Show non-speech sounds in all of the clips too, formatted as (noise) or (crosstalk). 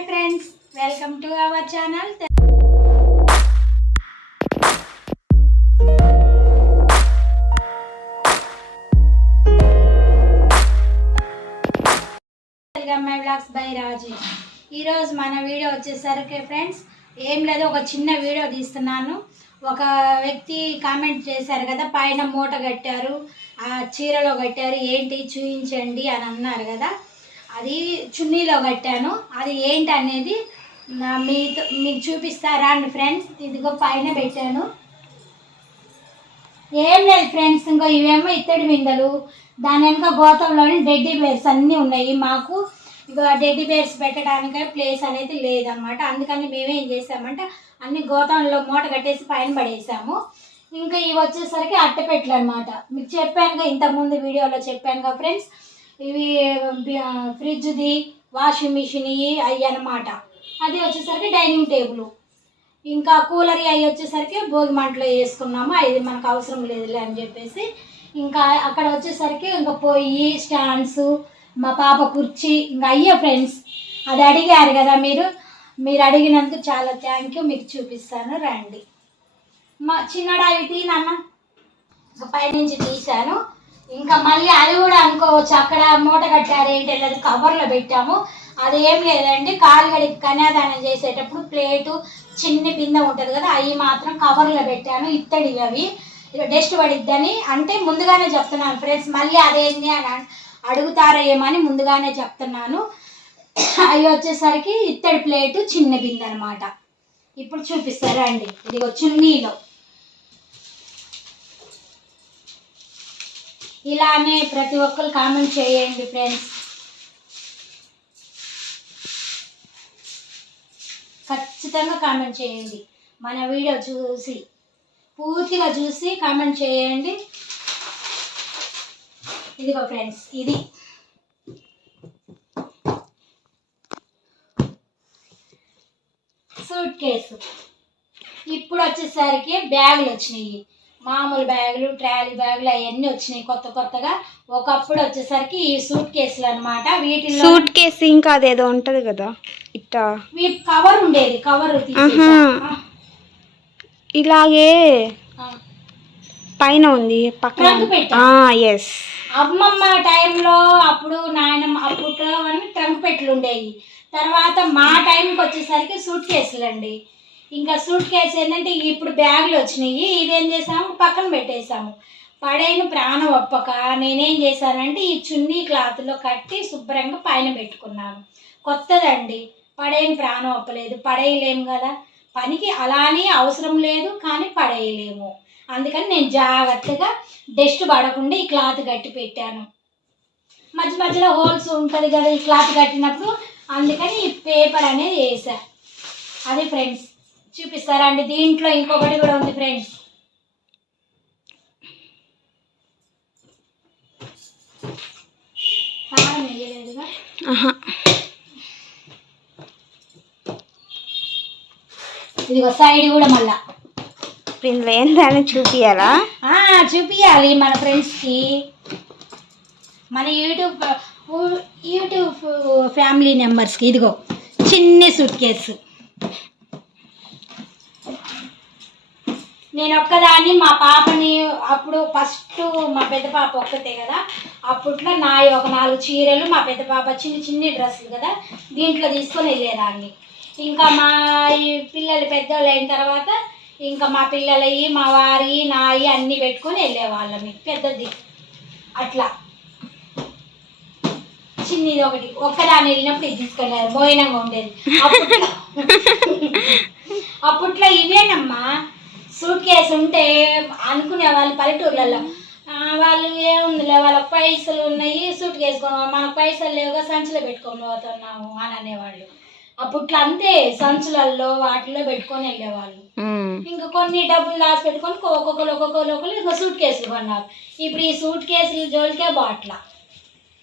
Hi friends welcome to our channel. My blogs by Raji. ఈరోజు మన video వచ్చేసరికి friends ఏం లేదు ఒక చిన్న వీడియో తీస్తున్నాను. ఒక వ్యక్తి కామెంట్ చేశారు కదా పైన మూట కట్టారు ఆ చీరలో కట్టారు ఏంటి చూపించండి అని అన్నారు కదా. అది చున్నీలో కట్టాను. అది ఏంటి అనేది మీతో మీకు చూపిస్తారా అండి ఫ్రెండ్స్. ఇదిగో పైన పెట్టాను. ఏం లేదు ఫ్రెండ్స్ ఇంకో ఇవేమో ఇత్తడి మిందలు దాని వెనక గోతంలోని డెడ్డీ బేర్స్ అన్నీ ఉన్నాయి. మాకు ఇక డెడ్డీ బేర్స్ పెట్టడానికి ప్లేస్ అనేది లేదన్నమాట. అందుకని మేమేం చేసామంటే అన్ని గోతంలో మూట కట్టేసి పైన పడేసాము. ఇంకా ఇవి వచ్చేసరికి అట్టపెట్టలు అనమాట మీకు చెప్పానుగా ఇంతకుముందు వీడియోలో చెప్పానుగా ఫ్రెండ్స్ ఇవి ఫ్రిడ్జ్ది వాషింగ్ మిషన్ అవి అన్నమాట అది వచ్చేసరికి డైనింగ్ టేబుల్. ఇంకా కూలర్ అవి వచ్చేసరికి భోగి మంటలో వేసుకున్నాము. అది మనకు అవసరం లేదులే అని చెప్పేసి. ఇంకా అక్కడ వచ్చేసరికి ఇంకా పొయ్యి స్టాండ్స్ మా పాప కుర్చీ ఇంకా అయ్యే ఫ్రెండ్స్. అది అడిగారు కదా మీరు? మీరు అడిగినందుకు చాలా థ్యాంక్ యూ. మీకు చూపిస్తాను. రండి. మా చిన్నడా అవి తీనన్న పైనుంచి తీశాను. ఇంకా మళ్ళీ అది కూడా అనుకోవచ్చు. అక్కడ మూట కట్టారు ఏంటి లేదు కవర్లో పెట్టాము. అది ఏం లేదండి కాలుగడికి కన్యాదానం చేసేటప్పుడు ప్లేటు చిన్ని బిందె ఉంటుంది కదా అవి మాత్రం కవర్లో పెట్టాను ఇత్తడి అవి. డస్ట్ పడిద్దని అంటే ముందుగానే చెప్తున్నాను ఫ్రెండ్స్ మళ్ళీ అదేంది అని అడుగుతారా ఏమో అని ముందుగానే చెప్తున్నాను. అవి వచ్చేసరికి ఇత్తడి ప్లేటు చిన్న బిందె అనమాట ఇప్పుడు చూపిస్తారా అండి ఇదిగో చున్నీలో. ఇలానే ప్రతి ఒక్కరు కామెంట్ చేయండి ఫ్రెండ్స్. ఖచ్చితంగా కామెంట్ చేయండి. మన వీడియో చూసి పూర్తిగా చూసి కామెంట్ చేయండి. ఇదిగో ఫ్రెండ్స్ ఇది. Suitcase. ఇప్పుడు వచ్చేసరికి బ్యాగులు వచ్చినాయి. మామూలు బ్యాగులు ట్రాలీ బ్యాగులు అవన్నీ వచ్చినాయి కొత్త కొత్తగా. ఒకప్పుడు వచ్చేసరికి ఈ సూట్ కేసులు అనమాట వీటిలో సూట్ కేసు ఇంకా అదేదో ఉంటది కదా ఇట్టా. వీటి కవర్ ఉండేది కవర్. ఇలాగే పైన ఉంది పక్కన పెట్టా. ఎస్ అమ్మమ్మ టైంలో అప్పుడు నాయనమ్మ అన్ని ట్రంక్ పెట్లు ఉండేవి. తర్వాత మా టైంకి వచ్చేసరికి సూట్ కేసులు అండి ఇంకా సూట్ కేసు ఏంటంటే ఇప్పుడు బ్యాగులు వచ్చినాయి. ఇదేం చేసాము? పక్కన పెట్టేసాము. పడైన ప్రాణం ఒప్పక. నేనేం చేశానంటే ఈ చున్నీ క్లాత్లో కట్టి శుభ్రంగా పైన పెట్టుకున్నాను. కొత్తదండి. పడైన ప్రాణం ఒప్పలేదు. పడేయలేము కదా. పనికి అలానే అవసరం లేదు కానీ పడేయలేము. అందుకని నేను జాగ్రత్తగా డస్ట్ పడకుండా ఈ క్లాత్ కట్టి పెట్టాను. మధ్య మధ్యలో హోల్స్ ఉంటుంది కదా ఈ క్లాత్ కట్టినప్పుడు. అందుకని ఈ పేపర్ అనేది వేసా. అది ఫ్రెండ్స్. చూపిస్తారా అండి? దీంట్లో ఇంకొకటి కూడా ఉంది ఫ్రెండ్స్ ఇదిగో సైడ్ కూడా మళ్ళా. ఇందులో ఏందని చూపియాలా? చూపియాలి మన ఫ్రెండ్స్కి మన యూట్యూబ్ యూట్యూబ్ ఫ్యామిలీ మెంబర్స్కి ఇదిగో చిన్ని సూట్ కేసు నేను ఒక్కదాన్ని మా పాపని అప్పుడు ఫస్ట్ మా పెద్ద పాప ఒక్కతే కదా. అప్పట్లో నా ఒక నాలుగు చీరలు మా పెద్ద పాప చిన్ని చిన్ని డ్రెస్సులు కదా. దీంట్లో తీసుకొని వెళ్ళేదాన్ని. ఇంకా మా ఈ పిల్లలు పెద్దోళ్ళు అయిన తర్వాత ఇంకా మా పిల్లలవి మా వారి నాయి అన్నీ పెట్టుకొని వెళ్ళేవాళ్ళని పెద్దది. అట్లా. చిన్నది ఒకటి. ఒక్కదాన్ని వెళ్ళినప్పుడు ఇది తీసుకెళ్ళారు మోయినంగా ఉండేది. అప్పట్లో. (laughs) అప్పట్లో ఇవేనమ్మా? సూట్ కేసు ఉంటే అనుకునే వాళ్ళు పల్లెటూర్లలో. వాళ్ళు ఏముందిలే వాళ్ళకి పైసలు ఉన్నాయి సూట్ కేసు కొన- మనకు పైసలు లేవుగా సంచిలో పెట్టుకొని పోతున్నాము అని అనేవాళ్ళు. అప్పట్లో అంతే సంచులలో వాటిలో పెట్టుకొని వెళ్ళేవాళ్ళు. ఇంకా కొన్ని డబ్బులు దాచి పెట్టుకొని ఒక్కొక్కరు ఒక్కొక్కరు ఒక్కొక్కరు ఇంకా సూట్ కేసులు కొన్నారు. ఇప్పుడు ఈ సూట్ కేసులు జోలికే బాట్ల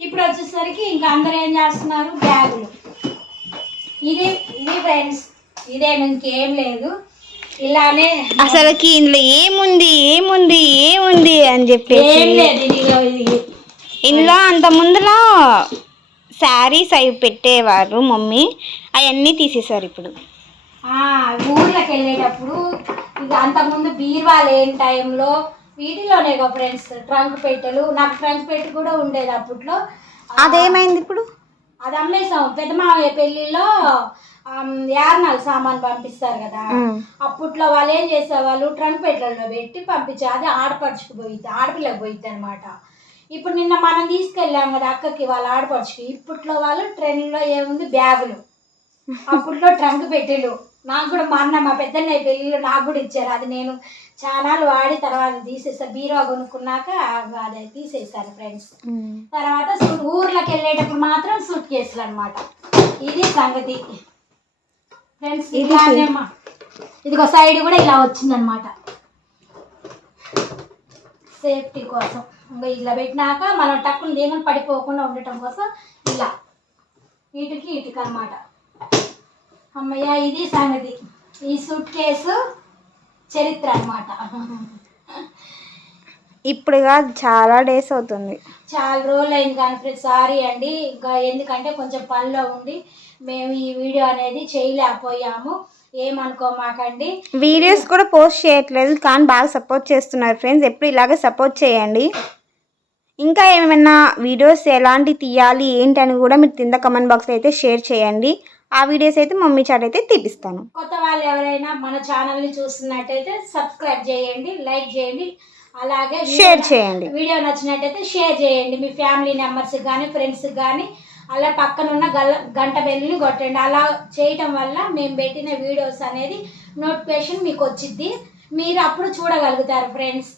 ఇప్పుడు వచ్చేసరికి ఇంకా అందరూ ఏం చేస్తున్నారు? బ్యాగులు. ఇది ఇది ఫ్రెండ్స్ ఇదే ఇంకేం లేదు. ఇలానే అసలుకి ఇందులో ఏముంది ఏముంది ఏముంది అని చెప్పేసి ఇందులో అంత ముందులో శారీస్ అవి పెట్టేవారు మమ్మీ. అవన్నీ తీసేశారు ఇప్పుడు. ఊర్లకు వెళ్ళేటప్పుడు ఇక అంతకుముందు బీర్వా లేని టైంలో వీటిలోనే ఫ్రెండ్స్ ట్రంక్ పెట్టెలు. నాకు ట్రంక్ పెట్టె కూడా ఉండేది అప్పట్లో. అదేమైంది ఇప్పుడు? అది అమ్మేసాం పెద్ద పెళ్ళిలో యార్నాలు సామాన్ పంపిస్తారు కదా. అప్పట్లో వాళ్ళు ఏం చేసేవాళ్ళు? ట్రంక్ పెట్టెలలో పెట్టి పంపించారు అది ఆడపడుచుకు పోయిద్ది ఆడపిల్లకి పోయిద్ది అనమాట ఇప్పుడు నిన్న మనం తీసుకెళ్ళాం కదా అక్కకి వాళ్ళ ఆడపడుచుకి. ఇప్పట్లో వాళ్ళు ట్రైన్లో ఏముంది? బ్యాగులు. అప్పట్లో ట్రంక్ పెట్టెలు నాకు కూడా మా అన్న మా పెద్దన్నయ్య పెళ్ళిలో నాకు కూడా ఇచ్చారు. అది నేను చాలా వాడి తర్వాత తీసేసా. బీరో కొనుక్కున్నాక అది తీసేసాను ఫ్రెండ్స్ తర్వాత ఊర్లోకి వెళ్ళేటప్పుడు మాత్రం సూట్ కేసులు అనమాట ఇది సంగతి. ఫ్రెండ్స్ ఇది. ఇదిగో సైడ్ కూడా ఇలా వచ్చిందనమాట సేఫ్టీ కోసం. ఇంకా ఇలా పెట్టినాక మనం టక్కున దేమని పడిపోకుండా ఉండటం కోసం ఇలా. ఇటుకి ఇటుకి అనమాట అమ్మయ్య ఇది సంగతి. ఈ సూట్ కేసు చరిత్ర అనమాట ఇప్పుడు కాదు చాలా డేస్ అవుతుంది. చాలా రోజులు అయింది కానీ ఫ్రెండ్స్ సారీ అండి. ఇంకా ఎందుకంటే కొంచెం పనిలో ఉండి మేము ఈ వీడియో అనేది చేయలేకపోయాము. ఏమనుకోమాకండి? వీడియోస్ కూడా పోస్ట్ చేయట్లేదు కానీ బాగా సపోర్ట్ చేస్తున్నారు ఫ్రెండ్స్ ఎప్పుడు ఇలాగే సపోర్ట్ చేయండి. ఇంకా ఏమైనా వీడియోస్ ఎలాంటి తీయాలి ఏంటి అని కూడా మీరు కింద కమెంట్ బాక్స్లో అయితే షేర్ చేయండి. ఆ వీడియోస్ అయితే మమ్మీ చాట్ అయితే తీపిస్తాను. కొత్త వాళ్ళు ఎవరైనా మన ఛానల్ని చూస్తున్నట్టయితే సబ్స్క్రైబ్ చేయండి లైక్ చేయండి అలాగే షేర్ చేయండి. వీడియో నచ్చినట్టయితే షేర్ చేయండి. మీ ఫ్యామిలీ మెంబర్స్కి కానీ ఫ్రెండ్స్కి కానీ అలా పక్కన ఉన్న గల గంట బెల్లిని కొట్టండి. అలా చేయటం వల్ల మేము పెట్టిన వీడియోస్ అనేది నోటిఫికేషన్ మీకు వచ్చిద్ది. మీరు అప్పుడు చూడగలుగుతారు ఫ్రెండ్స్.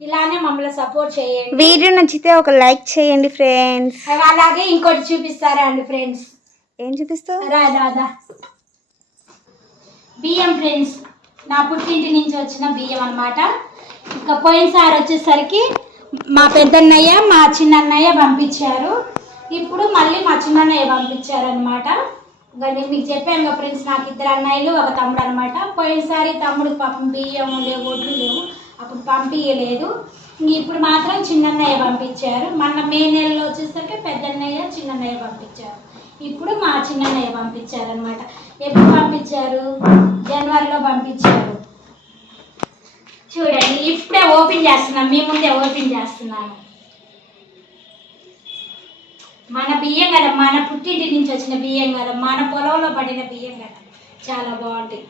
ఇలానే మమ్మల్ని సపోర్ట్ చేయండి. వీడియో నచ్చితే ఒక లైక్ చేయండి ఫ్రెండ్స్. అలాగే ఇంకోటి చూపిస్తారా అండి ఫ్రెండ్స్? ఏం చూపిస్తావు? రా బియ్యం ఫ్రెండ్స్ నా పుట్టింటి నుంచి వచ్చిన బియ్యం అనమాట ఇంకా పోయినసారి వచ్చేసరికి మా పెద్దన్నయ్య మా చిన్నన్నయ్య పంపించారు. ఇప్పుడు మళ్ళీ మా చిన్నన్నయ్య పంపించారు అనమాట నేను మీకు చెప్పాను కదా ఫ్రెండ్స్ నాకు ఇద్దరు అన్నయ్యలు ఒక తమ్ముడు అనమాట పోయినసారి తమ్ముడు పాపం బియ్యం లేవు ఒడ్లు లేవు. అప్పుడు పంపించలేదు. ఇప్పుడు మాత్రం చిన్నన్నయ్య పంపించారు. మన మే నెలలో వచ్చేసరికి పెద్దన్నయ్య చిన్నన్నయ్య పంపించారు. ఇప్పుడు మా చిన్నన్నయ్య పంపించారు అనమాట ఎప్పుడు పంపించారు? జనవరిలో పంపించారు. చూడండి ఇప్పుడే ఓపెన్ చేస్తున్నాను మీ ముందే ఓపెన్ చేస్తున్నాను. మన బియ్యం కదా మన పుట్టింటి నుంచి వచ్చిన బియ్యం కదా మన పొలంలో పడిన బియ్యం కదా. చాలా బాగుంటాయి.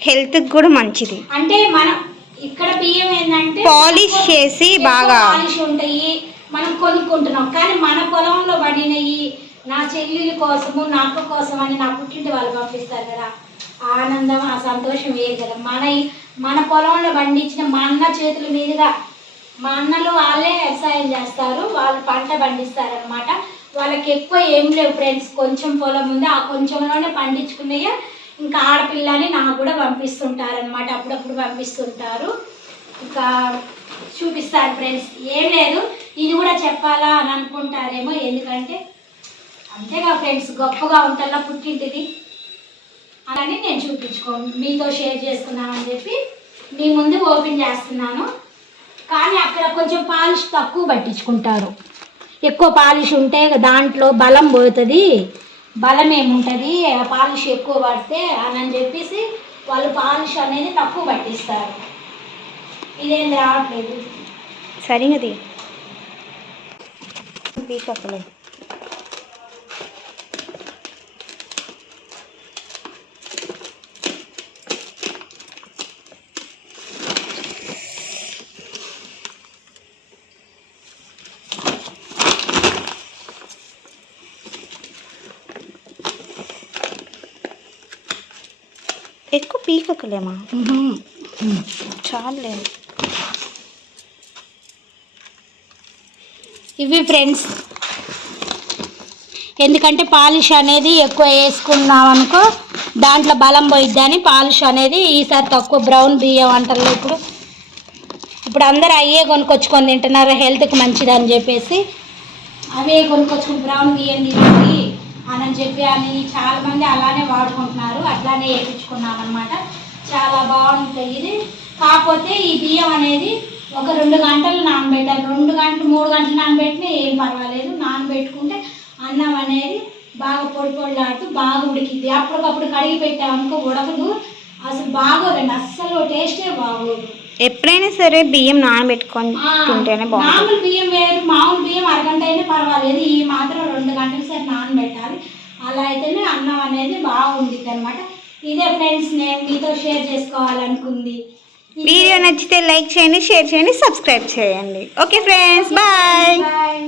హెల్త్కి కూడా మంచిది. అంటే మనం ఇక్కడ బియ్యం ఏంటంటే పాలిష్ చేసి బాగా పాలిష్ ఉంటాయి. మనం కొనుక్కుంటున్నాం. కానీ మన పొలంలో పడినవి నా చెల్లెలి కోసము నా అక్క కోసం అని నా పుట్టింటి వాళ్ళు పంపిస్తారు కదా. ఆనందం ఆ సంతోషం వేరు కదా మన మన పొలంలో పండించిన మా అన్న చేతుల మీదుగా మా అన్నలు వాళ్ళే వ్యవసాయం చేస్తారు వాళ్ళు పంట పండిస్తారు అనమాట వాళ్ళకి ఎక్కువ ఏం లేవు ఫ్రెండ్స్. కొంచెం పొలం ఉంది ఆ కొంచెంలోనే పండించుకునే ఇంకా ఆడపిల్లని నాకు కూడా పంపిస్తుంటారనమాట అప్పుడప్పుడు పంపిస్తుంటారు. ఇంకా చూపిస్తారు ఫ్రెండ్స్. ఏం లేదు. ఇది కూడా చెప్పాలా అని అనుకుంటారేమో ఎందుకంటే అంతేగా ఫ్రెండ్స్ గొప్పగా ఉంటల్లా పుట్టింటిది. అని నేను చూపించుకోను మీతో షేర్ చేసుకున్నామని చెప్పి మీ ముందు ఓపెన్ చేస్తున్నాను. కానీ అక్కడ కొంచెం పాలిష్ తక్కువ పట్టించుకుంటారు. ఎక్కువ పాలిష్ ఉంటే దాంట్లో బలం పోతుంది. బలం ఏముంటుంది? ఆ పాలిష్ ఎక్కువ పడితే అని చెప్పేసి వాళ్ళు పాలిష్ అనేది తక్కువ పట్టిస్తారు. ఇదేం రావట్లేదు. సరిగది పీకక్కలేదు ఎక్కువ పీకక్కలేమా చాలేదు ఇవి ఫ్రెండ్స్. ఎందుకంటే పాలిష్ అనేది ఎక్కువ వేసుకున్నాం అనుకో దాంట్లో బలం పోయిద్దని పాలిష్ అనేది ఈసారి తక్కువ బ్రౌన్ బియ్యం అంటారు ఇప్పుడు. ఇప్పుడు అందరూ అయ్యే కొనుక్కొచ్చుకొని తింటున్నారు హెల్త్కి మంచిది అని చెప్పేసి. అవే కొనుక్కొచ్చుకుని బ్రౌన్ బియ్యం తినండి అని చెప్పి అని చాలామంది అలానే వాడుకుంటున్నారు. అట్లానే వేయించుకున్నాం అనమాట చాలా బాగుంటుంది ఇది. కాకపోతే ఈ బియ్యం అనేది ఒక రెండు గంటలు నానబెట్టాలి. రెండు గంటలు మూడు గంటలు నానబెట్టినా ఏం పర్వాలేదు. నానబెట్టుకుంటే అన్నం అనేది బాగా పొడి పొడిలాడుతూ బాగా ఉడికిద్ది. అప్పటికప్పుడు కడిగి పెట్టామనుకో ఉడకదు. అసలు బాగోదండి. అస్సలు టేస్టే బాగోదు. ఎప్పుడైనా సరే బియ్యం నానబెట్టుకొని తింటేనే బాగుంటుంది. మామూలు బియ్యం వేరు మామూలు బియ్యం అరగంట అయినా పర్వాలేదు. ఈ మాత్రం రెండు గంటల సేపు నానబెట్టాలి. అలా అయితేనే అన్నం అనేది బాగుండిద్ది అనమాట ఇదే ఫ్రెండ్స్ నేను మీతో షేర్ చేసుకోవాలనుకుంది. వీడియో నచ్చితే లైక్ చేయండి షేర్ చేయండి సబ్స్క్రైబ్ చేయండి. Okay friends bye. బాయ్.